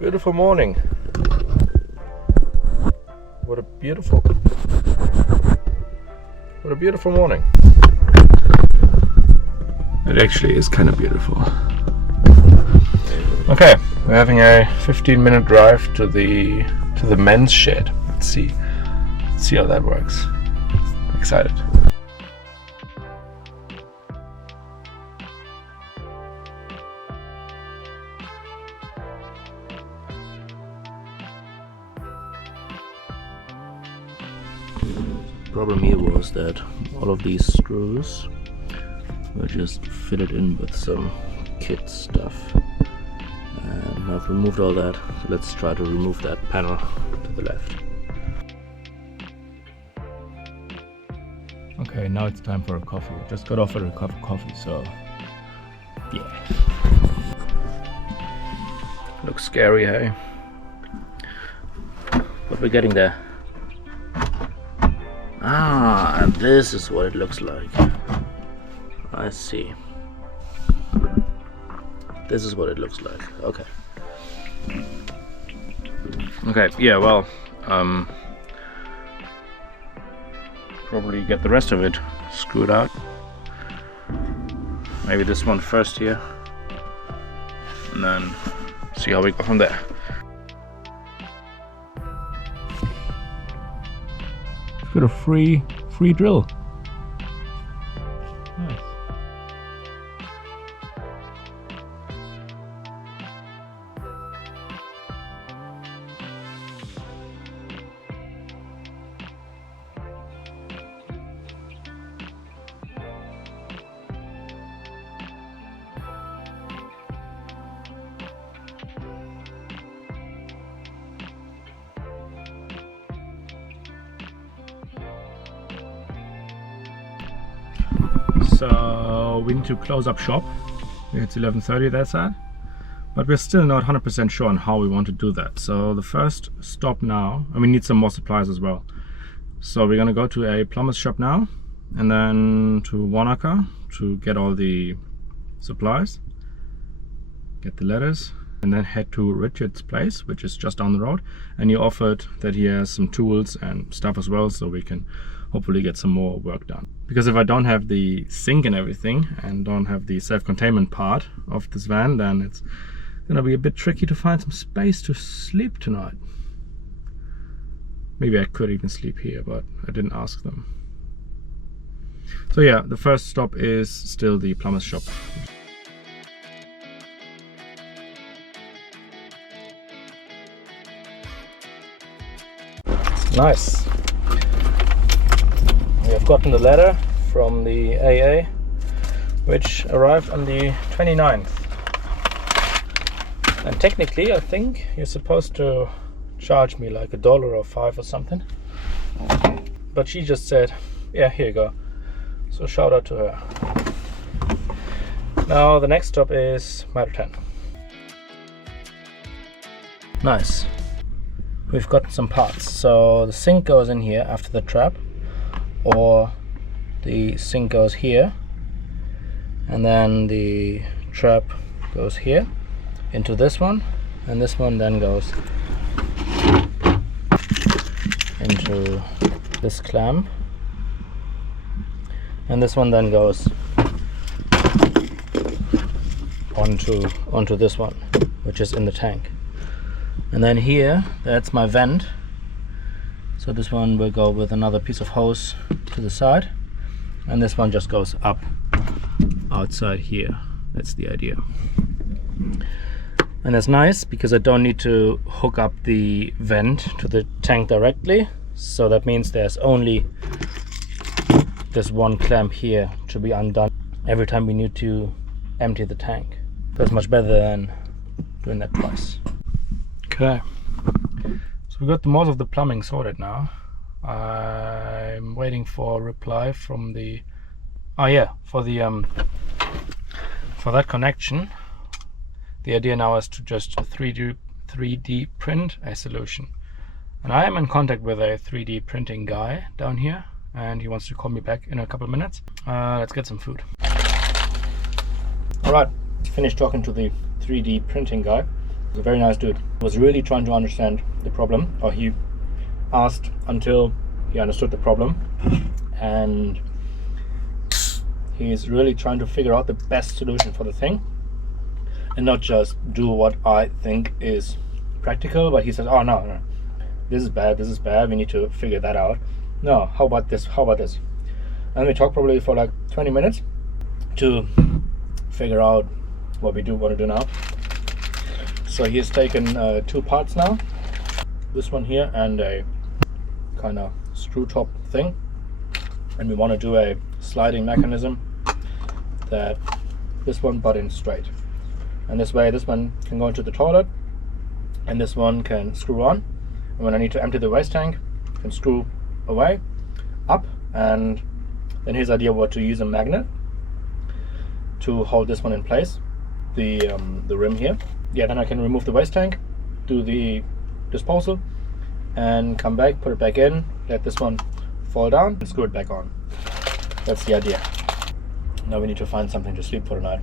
Beautiful morning. What a beautiful morning. It actually is kind of beautiful. Okay, we're having a 15-minute drive to the men's shed. Let's see how that works. Excited. Problem here was that all of these screws were just fitted in with some kit stuff, and I've removed all that. So let's try to remove that panel to the left. Okay, now it's time for a coffee. Just got offered a cup of coffee, so yeah. Looks scary, hey? But we're getting there. Ah, this is what it looks like. I see. This is what it looks like. Okay. Okay, yeah, well, probably get the rest of it screwed out. Maybe this one first here, and then see how we go from there. Got a free drill. Nice. So we need to close up shop. It's 11:30 that side, but we're still not 100% sure on how we want to do that. So the first stop now, and we need some more supplies as well. So we're gonna go to a plumber's shop now, and then to Wanaka to get all the supplies, get the letters, and then head to Richard's place, which is just down the road. And he offered that he has some tools and stuff as well, so we can hopefully get some more work done. Because if I don't have the sink and everything, and don't have the self-containment part of this van, then it's gonna be a bit tricky to find some space to sleep tonight. Maybe I could even sleep here, but I didn't ask them. So yeah, the first stop is still the plumber's shop. Nice. We have gotten the letter from the AA, which arrived on the 29th. And technically, I think you're supposed to charge me like $1 or $5 or something. But she just said, yeah, here you go. So shout out to her. Now the next stop is Mile 10. Nice. We've got some parts. So the sink goes in here after the trap, or the sink goes here, and then the trap goes here into this one, and this one then goes into this clamp, and this one then goes onto this one, which is in the tank. And then here, that's my vent. So this one will go with another piece of hose to the side, and this one just goes up outside here. That's the idea. And that's nice because I don't need to hook up the vent to the tank directly. So that means there's only this one clamp here to be undone every time we need to empty the tank. That's much better than doing that twice. Okay. So we got the most of the plumbing sorted now. I'm waiting for a reply from the for that connection. The idea now is to just 3D print a solution. And I am in contact with a 3D printing guy down here, and he wants to call me back in a couple of minutes. Let's get some food. Alright, finished talking to the 3D printing guy. He's a very nice dude. He was really trying to understand the problem, or he asked until he understood the problem, and he's really trying to figure out the best solution for the thing and not just do what I think is practical, but he says, oh no, this is bad, we need to figure that out. No, how about this, and we talk probably for like 20 minutes to figure out what we want to do now. So he's taken 2 parts now, this one here and a kind of screw top thing, and we want to do a sliding mechanism that this one but in straight, and this way this one can go into the toilet and this one can screw on, and when I need to empty the waste tank I can screw away up, and then his idea was to use a magnet to hold this one in place, the rim here. Yeah, then I can remove the waste tank, do the disposal, and come back, put it back in, let this one fall down and screw it back on. That's the idea. Now we need to find something to sleep for tonight.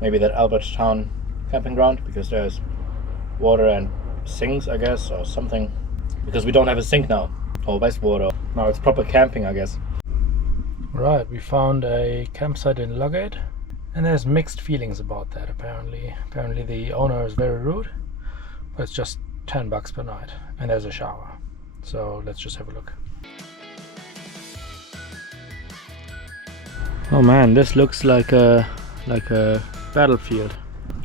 Maybe that Albertstown camping ground, because there's water and sinks, I guess, or something. Because we don't have a sink now, or wastewater. Now it's proper camping, I guess. Right, we found a campsite in Lugate, and there's mixed feelings about that apparently. Apparently the owner is very rude, but it's just $10 per night, and there's a shower. So let's just have a look. Oh man, this looks like a battlefield.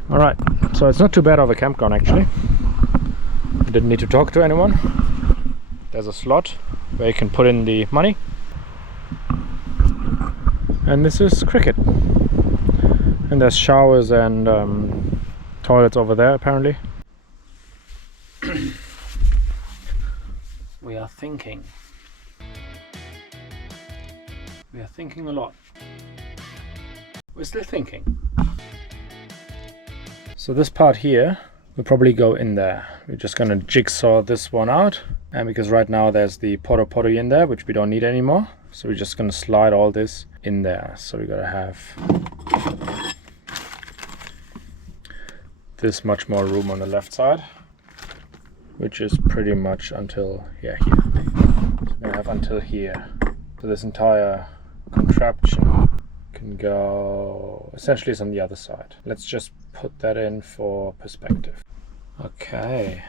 All right, so it's not too bad of a campground actually. I didn't need to talk to anyone. There's a slot where you can put in the money, and this is cricket. And there's showers and toilets over there apparently. We are thinking. We are thinking a lot. We're still thinking. So this part here will probably go in there. We're just gonna jigsaw this one out, and because right now there's the pottery in there, which we don't need anymore, so we're just gonna slide all this in there. So we gotta have this much more room on the left side, which is pretty much until here. So we're gonna have until here. So this entire contraption can go, essentially it's on the other side. Let's just put that in for perspective. Okay,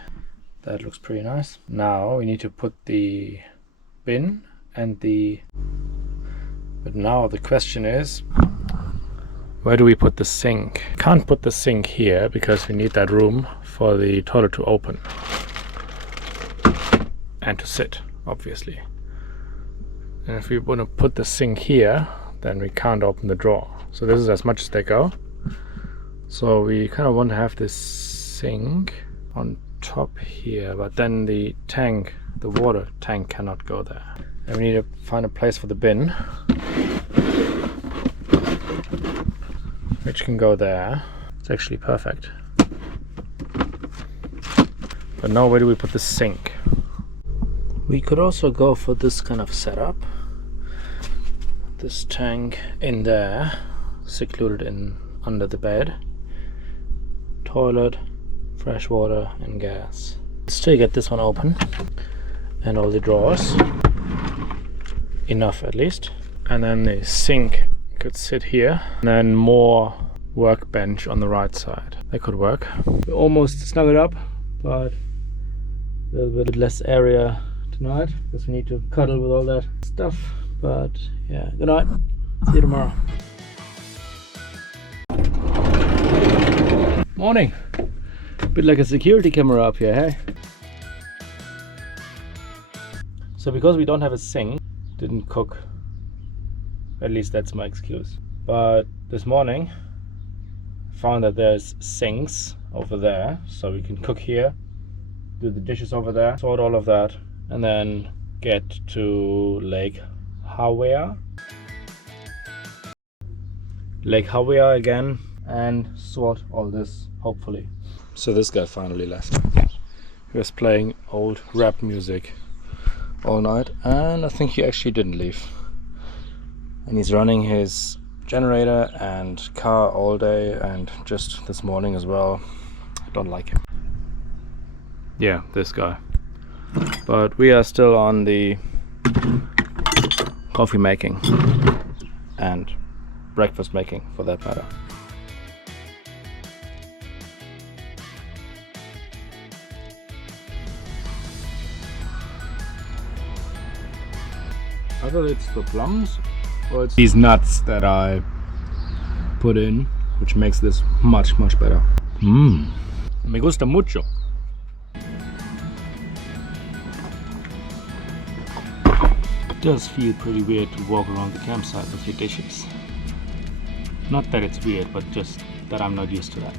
that looks pretty nice. Now we need to put the bin and but now the question is, where do we put the sink? Can't put the sink here because we need that room for the toilet to open and to sit, obviously. And if we want to put the sink here, then we can't open the drawer. So this is as much as they go. So we kind of want to have this sink on top here, but then the tank, the water tank, cannot go there. And we need to find a place for the bin, which can go there. It's actually perfect. But now where do we put the sink? We could also go for this kind of setup. This tank in there, secluded in under the bed. Toilet, fresh water and gas. Still get this one open and all the drawers. Enough at least. And then the sink could sit here, and then more workbench on the right side. That could work. We almost snug it up, but a little bit less area tonight because we need to cuddle with all that stuff. But yeah, good night. See you tomorrow. Morning. Bit like a security camera up here, hey? So because we don't have a sink, didn't cook. At least that's my excuse. But this morning found that there's sinks over there, so we can cook here, do the dishes over there, sort all of that, and then get to Lake Hawea again and sort all this, hopefully. So this guy finally left. He was playing old rap music all night, and I think he actually didn't leave. And he's running his generator and car all day, and just this morning as well. don't like him. Yeah, this guy. But we are still on the coffee making and breakfast making, for that matter. Either it's the plums or it's these nuts that I put in, which makes this much better. Me gusta mucho. It does feel pretty weird to walk around the campsite with your dishes. Not that it's weird, but just that I'm not used to that.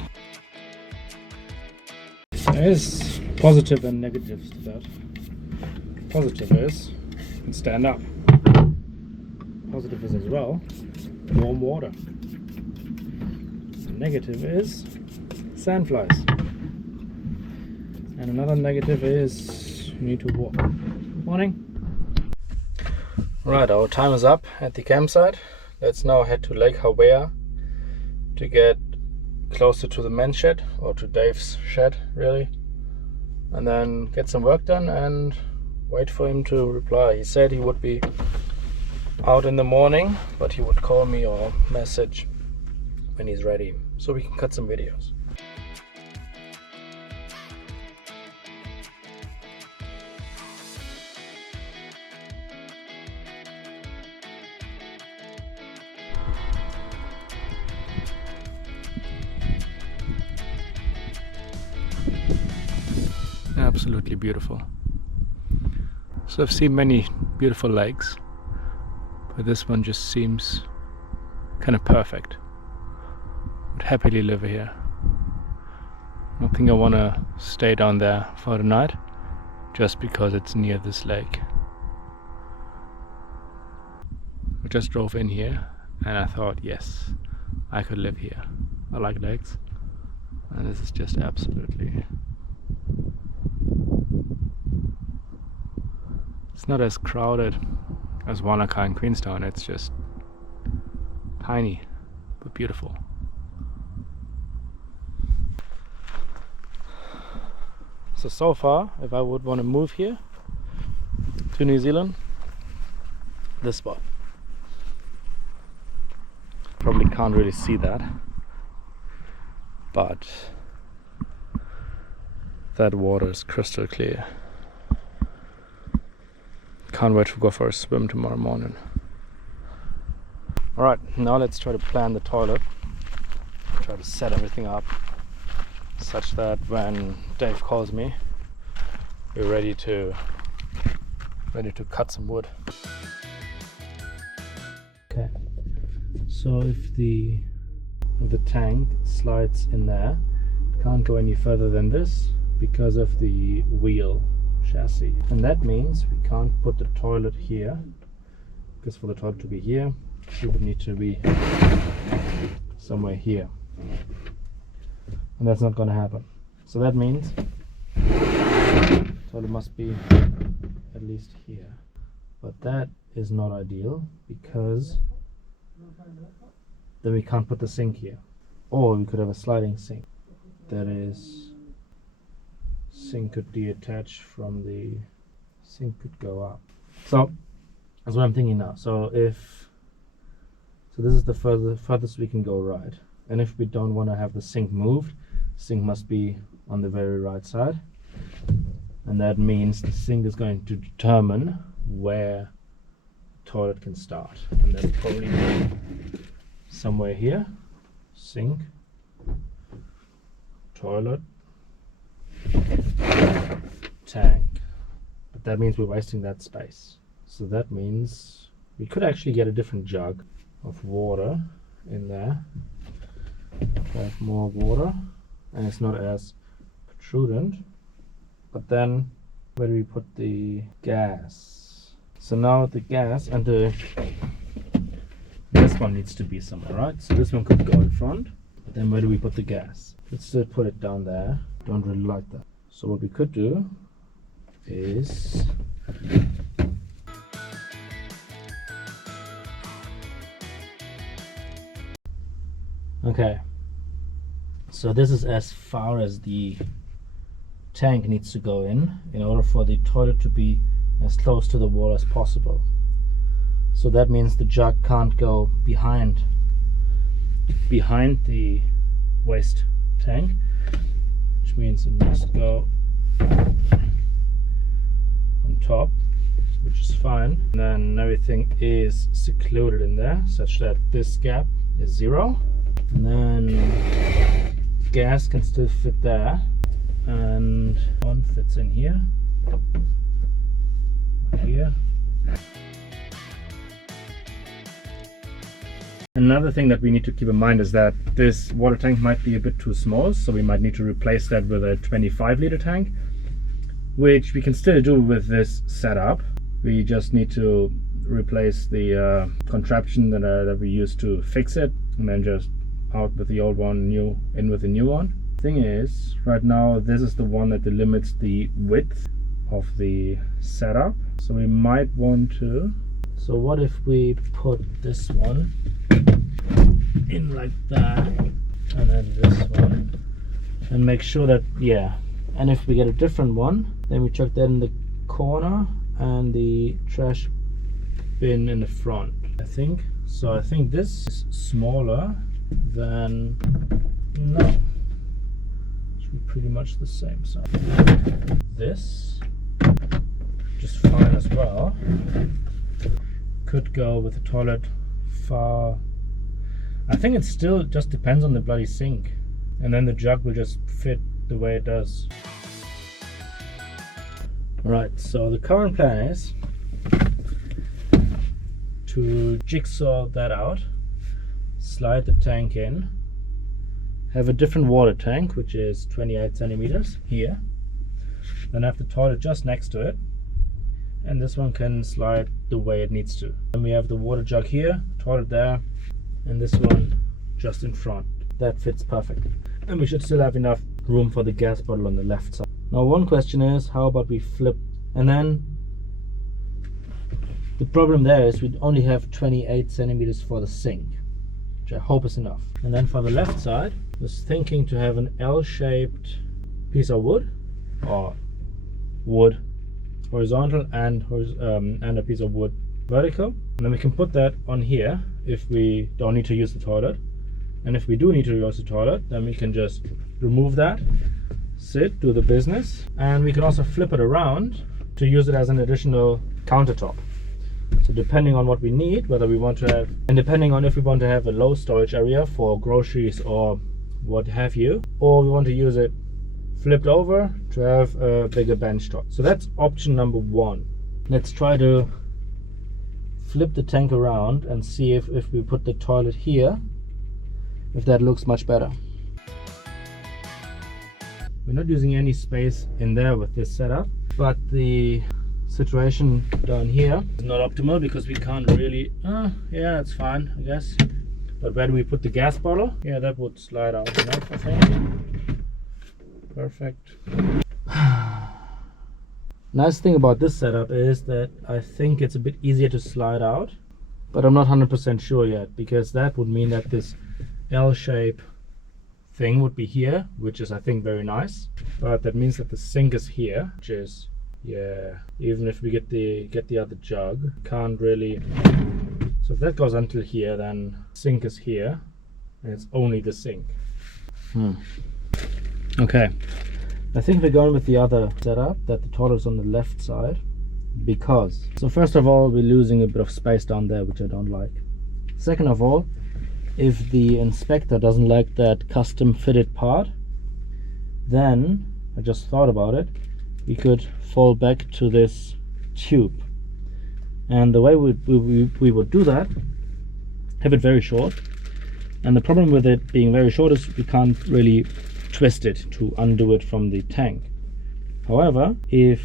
There's positive and negatives to that. Positive is you can stand up. Positive is as well warm water. The negative is sandflies. And another negative is you need to walk. Morning. Right, our time is up at the campsite. Let's now head to Lake Hawea to get closer to the men's shed, or to Dave's shed really, and then get some work done and wait for him to reply. He said he would be out in the morning, but he would call me or message when he's ready, so we can cut some videos. Absolutely beautiful. So I've seen many beautiful lakes, but this one just seems kind of perfect. Would happily live here. I think I want to stay down there for the night, just because it's near this lake. I just drove in here and I thought, yes, I could live here. I like lakes, and this is just absolutely... It's not as crowded as Wanaka and Queenstown. It's just tiny but beautiful. So far, if I would want to move here to New Zealand, this spot. Probably can't really see that, but that water is crystal clear. Can't wait to go for a swim tomorrow morning. Alright, now let's try to plan the toilet. Try to set everything up such that when Dave calls me, we're ready to cut some wood. Okay, so if the tank slides in there, it can't go any further than this because of the wheel chassis, and that means we can't put the toilet here, because for the toilet to be here it would need to be somewhere here, and that's not going to happen. So that means the toilet must be at least here, but that is not ideal because then we can't put the sink here. Or we could have a sliding sink, that is, sink could detach from the sink, could go up. So that's what I'm thinking now. So this is the furthest we can go right, and if we don't want to have the sink moved, the sink must be on the very right side, and that means the sink is going to determine where the toilet can start, and that's probably somewhere here. Sink, toilet, tank, but that means we're wasting that space. So that means we could actually get a different jug of water in there to have more water, and it's not as protrudent. But then where do we put the gas? So now the gas and this one needs to be somewhere, right? So this one could go in front, but then where do we put the gas? Let's just put it down there. Don't really like that. So what we could do is okay, So this is as far as the tank needs to go in order for the toilet to be as close to the wall as possible. So that means the jug can't go behind the waste tank, which means it must go on top, which is fine. And then everything is secluded in there such that this gap is 0, and then gas can still fit there, and one fits in here, here. Another thing that we need to keep in mind is that this water tank might be a bit too small, so we might need to replace that with a 25-liter tank, which we can still do with this setup. We just need to replace the contraption that we used to fix it, and then just out with the old one, in with the new one. Thing is, right now this is the one that delimits the width of the setup, so we might want to. So what if we put this one in like that, and then this one, and make sure that, yeah, and if we get a different one, then we chuck that in the corner and the trash bin in the front, I think. So I think this is smaller than, no, it should be pretty much the same size. This, just fine as well, could go with the toilet far. I think it still just depends on the bloody sink, and then the jug will just fit the way it does. Right, so the current plan is to jigsaw that out, slide the tank in, have a different water tank, which is 28 centimeters here, then have the toilet just next to it, and this one can slide the way it needs to. Then we have the water jug here, toilet there, and this one just in front. That fits perfect. And we should still have enough room for the gas bottle on the left side. Now one question is, how about we flip? And then the problem there is we only have 28 centimeters for the sink, which I hope is enough. And then for the left side, I was thinking to have an L-shaped piece of wood, or wood horizontal and a piece of wood vertical. And then we can put that on here if we don't need to use the toilet. And if we do need to use the toilet, then we can just remove that, sit, do the business. And we can also flip it around to use it as an additional countertop. So depending on what we need, whether we want to have, and depending on if we want to have a low storage area for groceries or what have you, or we want to use it flipped over to have a bigger bench top. So that's option number 1. Let's try to flip the tank around and see if we put the toilet here, if that looks much better. We're not using any space in there with this setup, but the situation down here is not optimal because we can't really, yeah, it's fine, I guess. But where do we put the gas bottle? Yeah, that would slide out enough, I think. Perfect. Nice thing about this setup is that I think it's a bit easier to slide out, but I'm not 100% sure yet, because that would mean that this L-shape thing would be here, which is I think very nice, but that means that the sink is here, which is, yeah, even if we get the other jug, can't really. So if that goes until here, then sink is here and it's only the sink. Okay, I think we're going with the other setup, that the toilet is on the left side, because, so first of all, we're losing a bit of space down there, which I don't like. Second of all, if the inspector doesn't like that custom fitted part, then I just thought about it, we could fall back to this tube, and the way we would do that, have it very short, and the problem with it being very short is we can't really twist it to undo it from the tank. However, if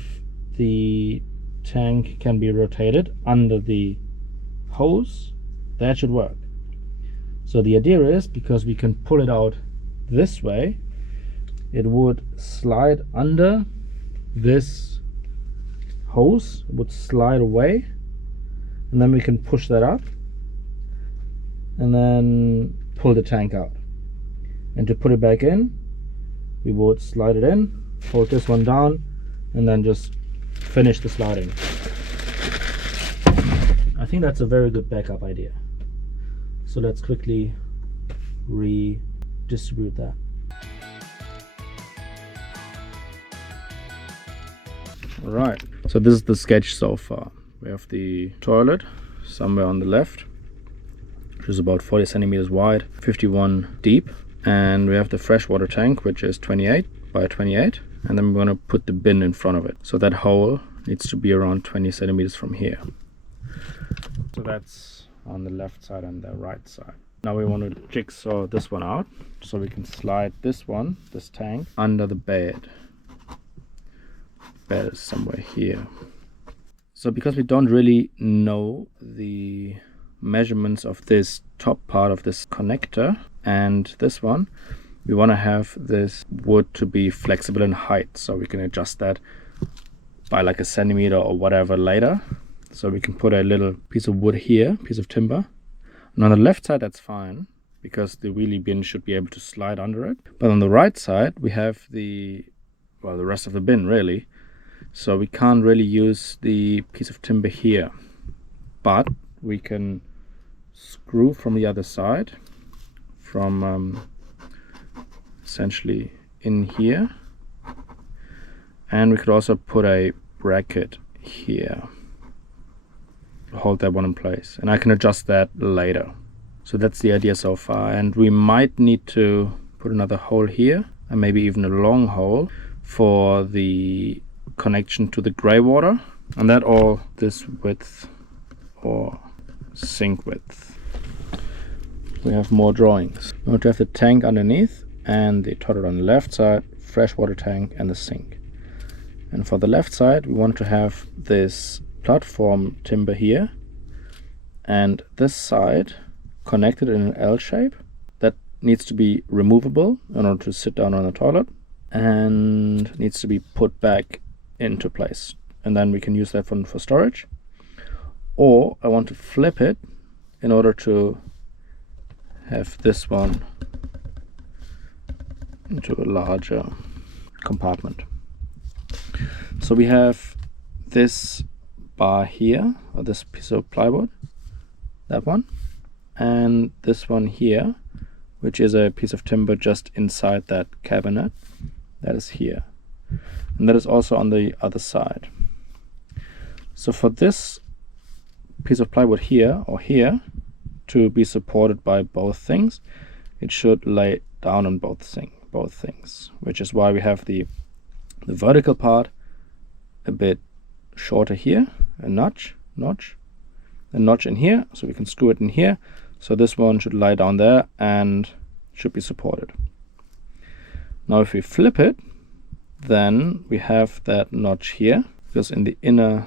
the tank can be rotated under the hose, that should work. So the idea is, because we can pull it out this way, it would slide under this hose, it would slide away, and then we can push that up and then pull the tank out. And to put it back in, we would slide it in, hold this one down, and then just finish the sliding. I think that's a very good backup idea. So let's quickly redistribute that. Alright, so this is the sketch so far. We have the toilet somewhere on the left, which is about 40 centimeters wide, 51 deep, and we have the freshwater tank, which is 28 by 28, and then we're going to put the bin in front of it. So that hole needs to be around 20 centimeters from here. So that's on the left side and the right side. Now we want to jigsaw this one out, so we can slide this one, this tank, under the bed. Bed is somewhere here. So because we don't really know the measurements of this top part of this connector and this one, we want to have this wood to be flexible in height, so we can adjust that by like a centimeter or whatever later. So we can put a little piece of wood here, piece of timber, and on the left side that's fine because the wheelie bin should be able to slide under it. But on the right side we have the rest of the bin really, so we can't really use the piece of timber here, but we can screw from the other side, from essentially in here, and we could also put a bracket here to hold that one in place, and I can adjust that later. So that's the idea so far, and we might need to put another hole here and maybe even a long hole for the connection to the gray water, and that all this width or sink width. We have more drawings. We want to have the tank underneath and the toilet on the left side, freshwater tank and the sink. And for the left side we want to have this platform timber here and this side connected in an L shape that needs to be removable in order to sit down on the toilet and needs to be put back into place, and then we can use that for storage. Or I want to flip it in order to have this one into a larger compartment. So we have this bar here, or this piece of plywood, that one, and this one here, which is a piece of timber just inside that cabinet, that is here, and that is also on the other side. So for this piece of plywood here or here to be supported by both things, it should lay down on both things, which is why we have the vertical part a bit shorter here, a notch in here, so we can screw it in here. So this one should lie down there and should be supported. Now if we flip it, then we have that notch here, because in the inner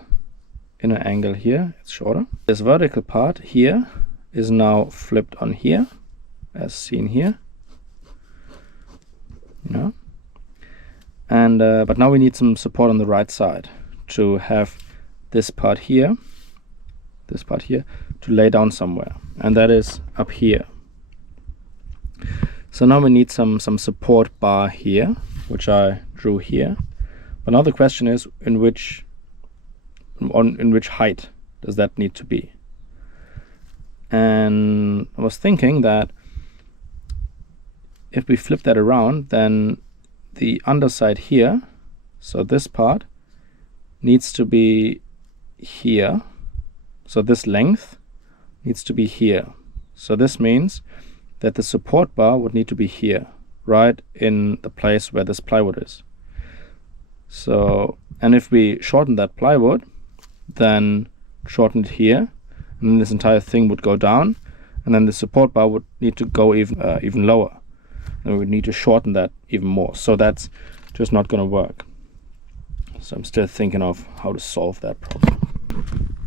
angle here it's shorter. This vertical part here is now flipped on here, as seen here, and but now we need some support on the right side to have this part here to lay down somewhere, and that is up here. So now we need some support bar here, which I drew here. But now the question is, in which height does that need to be? And I was thinking that if we flip that around, then the underside here, so this part, needs to be here. So this length needs to be here. So this means that the support bar would need to be here, right in the place where this plywood is. So, and if we shorten that plywood, then shorten it here, and then this entire thing would go down, and then the support bar would need to go even lower. And we would need to shorten that even more. So that's just not going to work. So I'm still thinking of how to solve that problem.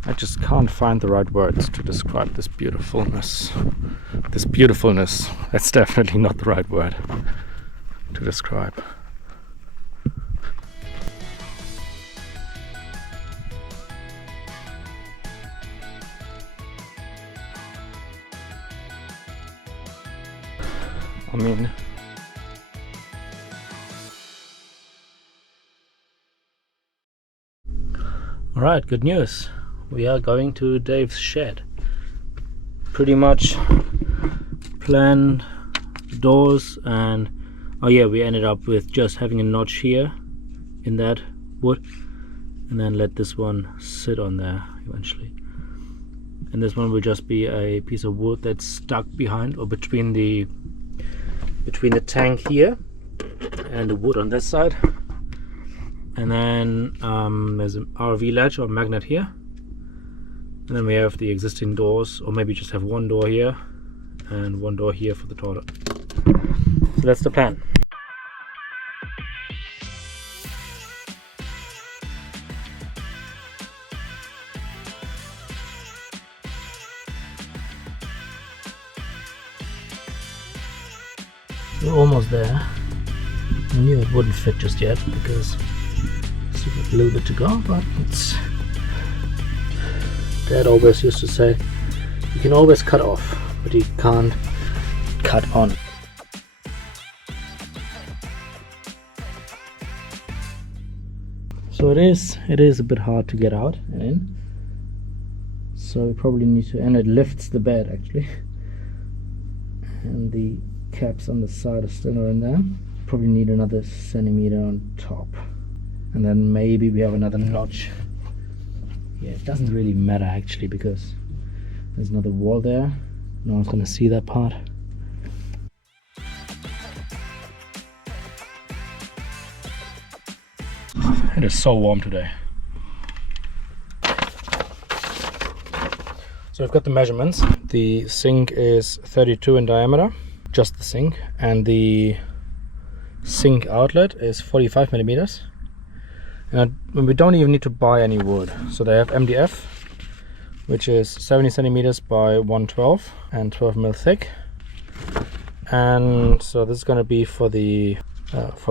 I just can't find the right words to describe this beautifulness. This beautifulness, that's definitely not the right word to describe. I mean, Alright, good news. We are going to Dave's shed. Pretty much planned doors, and oh yeah, we ended up with just having a notch here in that wood, and then let this one sit on there eventually. And this one will just be a piece of wood that's stuck behind or between the tank here and the wood on this side. And then there's an RV latch or magnet here, and then we have the existing doors, or maybe just have one door here and one door here for the toilet. So that's the plan. We're almost there. I knew it wouldn't fit just yet because still got a little bit to go, but it's... Dad always used to say, you can always cut off, but you can't cut on. So it is a bit hard to get out and in. So we probably need to, and it lifts the bed actually. And the caps on the side are still not in there. Probably need another centimeter on top. And then maybe we have another notch. Yeah, it doesn't really matter actually because there's another wall there. No one's gonna see that part. It is so warm today. So I've got the measurements. The sink is 32 in diameter, just the sink, and the sink outlet is 45 millimeters. And we don't even need to buy any wood. So they have MDF, which is 70 centimeters by 112 and 12 mil thick. And so this is going to be for the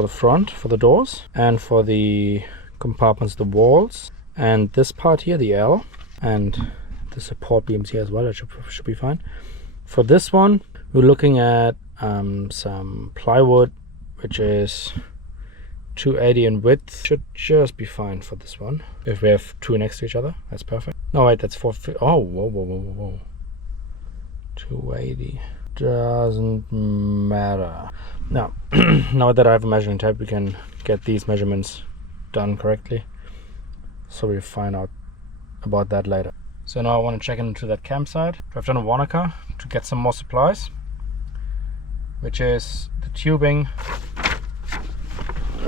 front, for the doors, and for the compartments, the walls, and this part here, the L, and the support beams here as well. That should be fine. For this one, we're looking at some plywood, which is 280 in width. Should just be fine for this one. If we have two next to each other, that's perfect. No, wait, that's 450. Oh, whoa. 280 doesn't matter. Now, now that I have a measuring tape, we can get these measurements done correctly. So we'll find out about that later. So now I want to check into that campsite. I've done a Wanaka to get some more supplies, which is the tubing.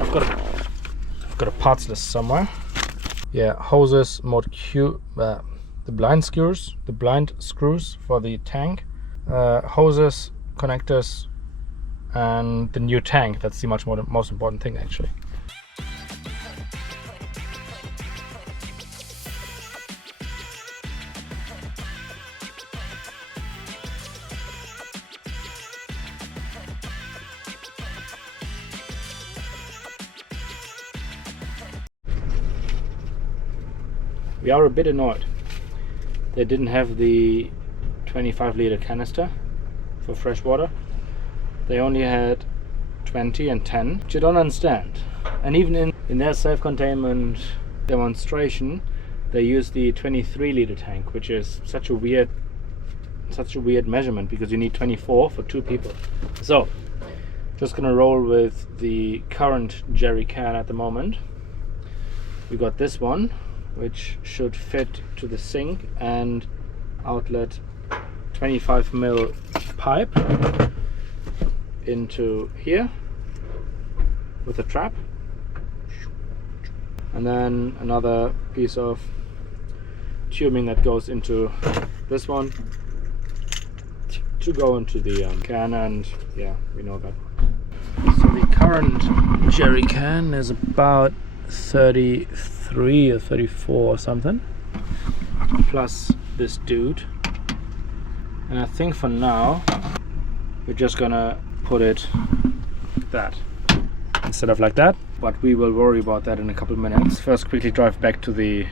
I've got a parts list somewhere. Yeah, hoses, the blind screws for the tank, hoses, connectors, and the new tank. That's the most important thing actually. We are a bit annoyed. They didn't have the 25-liter canister for fresh water. They only had 20 and 10, which I don't understand. And even in their self-containment demonstration, they used the 23-liter tank, which is such a weird measurement because you need 24 for 2 people. So, just gonna roll with the current jerry can at the moment. We got this one, which should fit to the sink and outlet 25 mil pipe into here with a trap, and then another piece of tubing that goes into this one to go into the can, and yeah, we know that. So the current jerry can is about 33 or 34 or something, plus this dude, and I think for now we're just gonna put it like that instead of like that, but we will worry about that in a couple of minutes. First, quickly drive back to the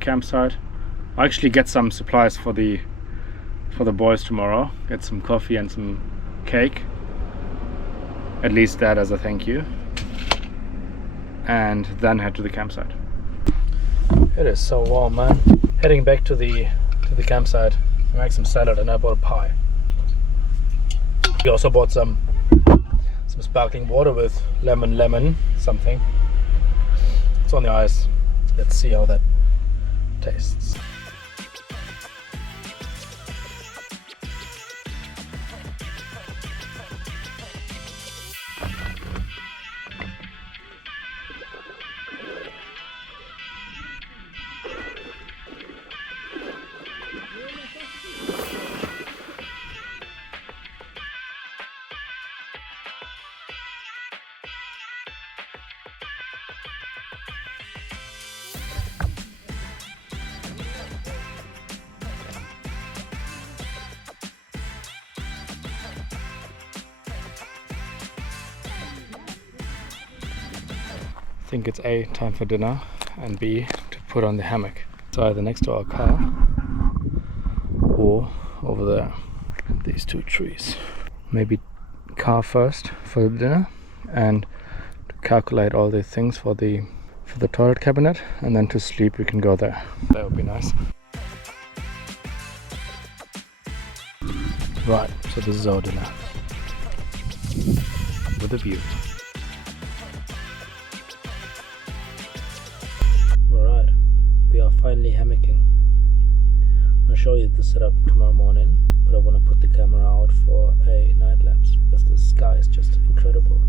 campsite. I'll actually get some supplies for the boys tomorrow, get some coffee and some cake, at least that as a thank you, and then head to the campsite. It is so warm, man. Heading back to the campsite. I make some salad and I bought a pie. We also bought some sparkling water with lemon something. It's on the ice. Let's see how that tastes. I think it's A, time for dinner, and B, to put on the hammock. It's either next to our car or over there, these two trees. Maybe car first for the dinner, and to calculate all the things for the toilet cabinet, and then to sleep we can go there. That would be nice. Right, so this is our dinner with a view. Alright, we are finally hammocking. I'll show you the setup tomorrow morning, but I want to put the camera out for a night lapse because the sky is just incredible.